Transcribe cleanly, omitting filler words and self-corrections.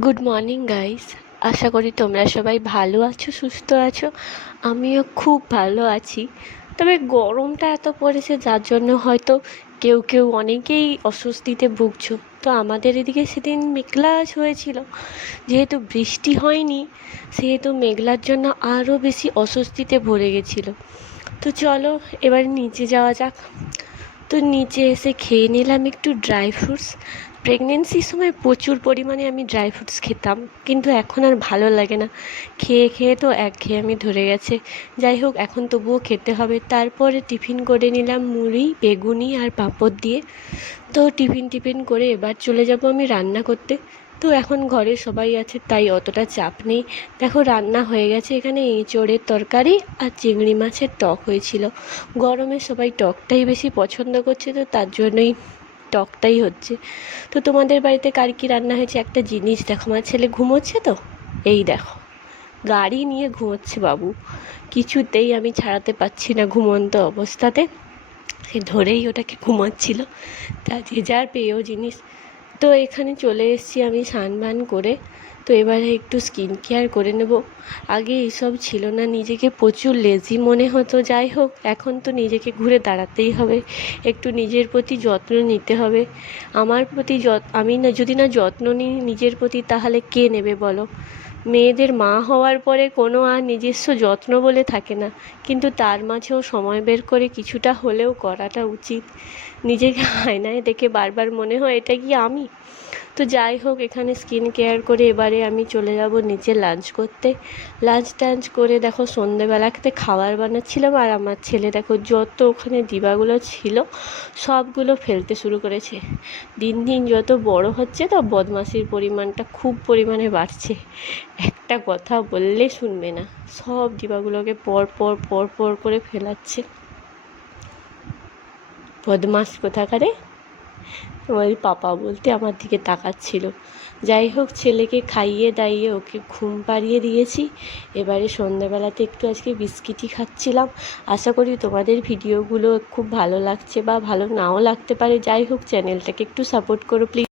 Good morning guys. আশা করি তোমরা সবাই ভালো আছো, সুস্থ আছো। আমিও খুব ভালো আছি। তবে গরমটা এত পড়েছে যার জন্য হয়তো কেউ কেউ অনেকেই অস্বস্তিতে ভুগছো। তো আমাদের এদিকে সেদিন মেঘলা হয়েছিল, যেহেতু বৃষ্টি হয়নি সেহেতু মেঘলার জন্য আরও বেশি অস্বস্তিতে ভরে গেছিলো। তো চলো এবার নিচে যাওয়া যাক। তো নিচে এসে খেয়ে নিলাম একটু ড্রাই ফ্রুটস। প্রেগনেন্সির সময় প্রচুর পরিমাণে আমি ড্রাই ফ্রুটস খেতাম, কিন্তু এখন আর ভালো লাগে না। খেয়ে খেয়ে তো একঘেয়েমি ধরে গেছে। যাই হোক, এখন তবুও খেতে হবে। তারপরে টিফিন করে নিলাম মুড়ি, বেগুনি আর পাঁপড় দিয়ে। তো টিফিন করে এবার চলে যাব আমি রান্না করতে। তো এখন ঘরে সবাই আছে তাই অতটা চাপ নেই। দেখো রান্না হয়ে গেছে, এখানে এঁচোড়ের তরকারি আর চিংড়ি মাছের টক হয়েছিল। গরমে সবাই টকটাই বেশি পছন্দ করছে, তো তার জন্যই টকটাই হচ্ছে। তো তোমাদের বাড়িতে কার কী রান্না হয়েছে একটা জিনিস দেখো, আমার ছেলে ঘুমোচ্ছে তো, এই দেখো গাড়ি নিয়ে ঘুমোচ্ছে বাবু। কিছুতেই আমি ছাড়াতে পারছি না ঘুমন্ত অবস্থাতে, সে ধরেই ওটাকে ঘুমাচ্ছিল। তা যে যার প্রিয় জিনিস। তো এখানে চলে এসেছি আমি স্নান করে। তো এবারে একটু স্কিন কেয়ার করে নেব। আগে এইসব ছিল না, নিজেকে প্রচুর লেজি মনে হতো। যাই হোক, এখন তো নিজেকে ঘুরে দাঁড়াতেই হবে, একটু নিজের প্রতি যত্ন নিতে হবে। আমার প্রতি আমি না যদি না যত্ন নিই নিজের প্রতি, তাহলে কে নেবে বলো? মেয়েদের মা হওয়ার পরে কোনো আর নিজস্ব যত্ন বলে থাকে না, কিন্তু তার মাঝেও সময় বের করে কিছুটা হলেও করাটা উচিত। নিজেকে আয়নায় দেখে বারবার মনে হয় এটা কি আমি? তো যাই হোক, এখানে স্কিন কেয়ার করে এবারে আমি চলে যাব নিচে লাঞ্চ করতে। লাঞ্চ করে দেখো সন্ধেবেলাতে খাবার বানাচ্ছিলাম, আর আমার ছেলে দেখো যত ওখানে ডিবাগুলো ছিল সবগুলো ফেলতে শুরু করেছে। দিন দিন যত বড় হচ্ছে তো বদমাশির পরিমাণটা খুব পরিমাণে বাড়ছে। একটা কথা বললে শুনবে না, সব ডিবাগুলোকে পর করে ফেলাচ্ছে। বদমাস কোথাকারে। ওই পাপা বলতে আমার দিকে তাকাচ্ছিল। যাই হোক, ছেলেকে খাইয়ে দাইয়ে ওকে ঘুম পাড়িয়ে দিয়েছি। এবারে সন্ধ্যাবেলাতে একটু আজকে বিস্কিটই খাচ্ছিলাম। আশা করি তোমাদের ভিডিওগুলো খুব ভালো লাগছে, বা ভালো নাও লাগতে পারে। যাই হোক, চ্যানেলটাকে একটু সাপোর্ট করো প্লিজ।